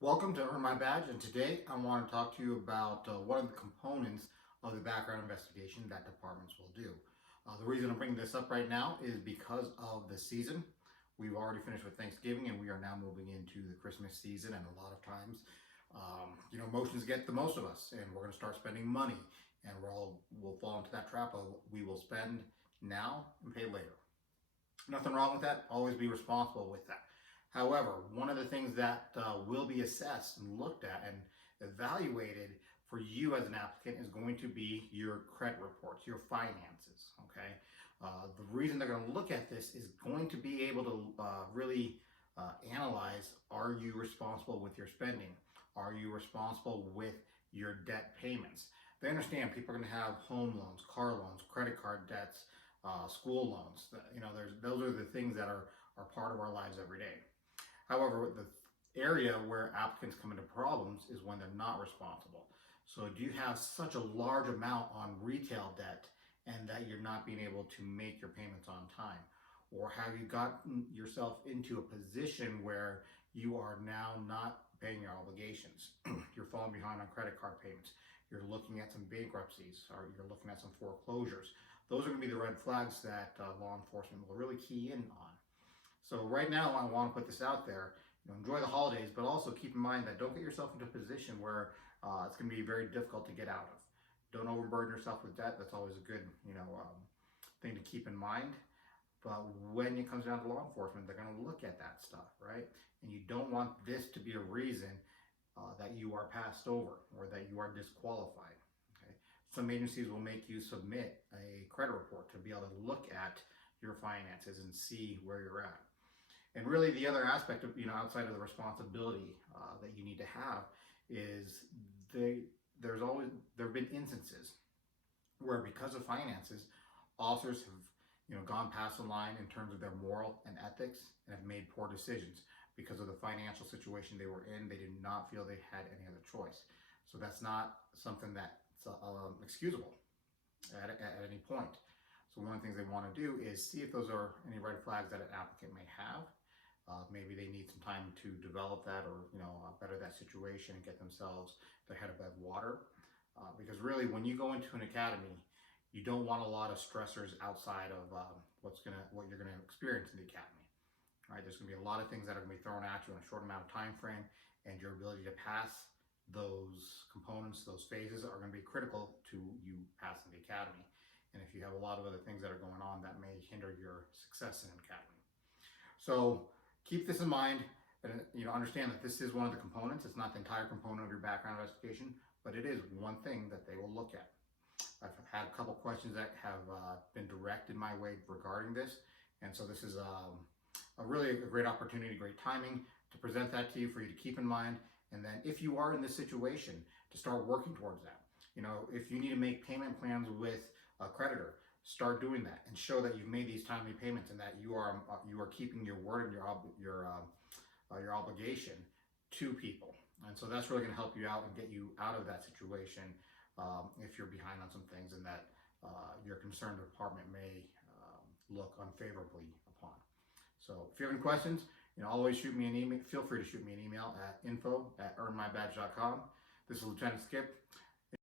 Welcome to Earn My Badge, and today I want to talk to you about one of the components of the background investigation that departments will do. The reason I'm bringing this up right now is because of the season. We've already finished with Thanksgiving, and we are now moving into the Christmas season. And a lot of times, emotions get the most of us, and we're going to start spending money, and we'll fall into that trap of we will spend now and pay later. Nothing wrong with that. Always be responsible with that. However, one of the things that will be assessed and looked at and evaluated for you as an applicant is going to be your credit reports, your finances. Okay. The reason they're going to look at this is going to be able to really analyze: are you responsible with your spending? Are you responsible with your debt payments? They understand people are going to have home loans, car loans, credit card debts, school loans. Those are the things that are part of our lives every day. However, the area where applicants come into problems is when they're not responsible. So, do you have such a large amount on retail debt and that you're not being able to make your payments on time? Or have you gotten yourself into a position where you are now not paying your obligations? You're falling behind on credit card payments. You're looking at some bankruptcies, or you're looking at some foreclosures. Those are going to be the red flags that law enforcement will really key in on. So right now, I want to put this out there. Enjoy the holidays, but also keep in mind that don't get yourself into a position where it's going to be very difficult to get out of. Don't overburden yourself with debt. That's always a good, thing to keep in mind. But when it comes down to law enforcement, they're going to look at that stuff, right? And you don't want this to be a reason that you are passed over or that you are disqualified. Okay. Some agencies will make you submit a credit report to be able to look at your finances and see where you're at. And really, the other aspect of outside of the responsibility that you need to have is there have been instances where, because of finances, officers have gone past the line in terms of their moral and ethics and have made poor decisions because of the financial situation they were in. They did not feel they had any other choice. So that's not something that's excusable at any point. So one of the things they want to do is see if those are any red flags that an applicant may have. Maybe they need some time to develop that, or better that situation and get themselves their head above water. Because really, when you go into an academy, you don't want a lot of stressors outside of what you're gonna experience in the academy. Right? There's gonna be a lot of things that are gonna be thrown at you in a short amount of time frame, and your ability to pass those components, those phases, are going to be critical to you passing the academy. And if you have a lot of other things that are going on, that may hinder your success in an academy. So keep this in mind, and understand that this is one of the components. It's not the entire component of your background investigation, but it is one thing that they will look at. I've had a couple questions that have been directed my way regarding this, and so this is really a great opportunity, great timing to present that to you, for you to keep in mind. And then, if you are in this situation, to start working towards that. If you need to make payment plans with a creditor, start doing that and show that you've made these timely payments and that you are keeping your word and your obligation to people. And so that's really going to help you out and get you out of that situation if you're behind on some things and that your concerned department may look unfavorably upon. So if you have any questions, always shoot me an email. Feel free to shoot me an email at info@earnmybadge.com. This is Lieutenant Skip.